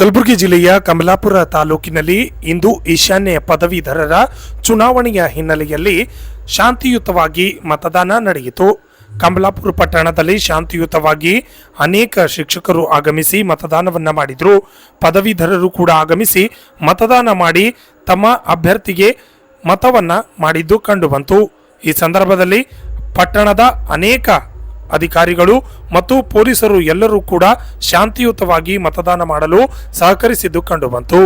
ಕಲಬುರಗಿ ಜಿಲ್ಲೆಯ ಕಮಲಾಪುರ ತಾಲೂಕಿನಲ್ಲಿ ಇಂದು ಈಶಾನ್ಯ ಪದವೀಧರರ ಚುನಾವಣೆಯ ಹಿನ್ನೆಲೆಯಲ್ಲಿ ಶಾಂತಿಯುತವಾಗಿ ಮತದಾನ ನಡೆಯಿತು. ಕಮಲಾಪುರ ಪಟ್ಟಣದಲ್ಲಿ ಶಾಂತಿಯುತವಾಗಿ ಅನೇಕ ಶಿಕ್ಷಕರು ಆಗಮಿಸಿ ಮತದಾನವನ್ನ ಮಾಡಿದ್ರು. ಪದವೀಧರರು ಕೂಡ ಆಗಮಿಸಿ ಮತದಾನ ಮಾಡಿ ತಮ್ಮ ಅಭ್ಯರ್ಥಿಗೆ ಮತವನ್ನ ಮಾಡಿದ್ದು ಕಂಡುಬಂತು. ಈ ಸಂದರ್ಭದಲ್ಲಿ ಪಟ್ಟಣದ ಅನೇಕ ಅಧಿಕಾರಿಗಳು ಮತ್ತು ಪೊಲೀಸರು ಎಲ್ಲರೂ ಕೂಡ ಶಾಂತಿಯುತವಾಗಿ ಮತದಾನ ಮಾಡಲು ಸಹಕರಿಸಿದ್ದು ಕಂಡುಬಂತು.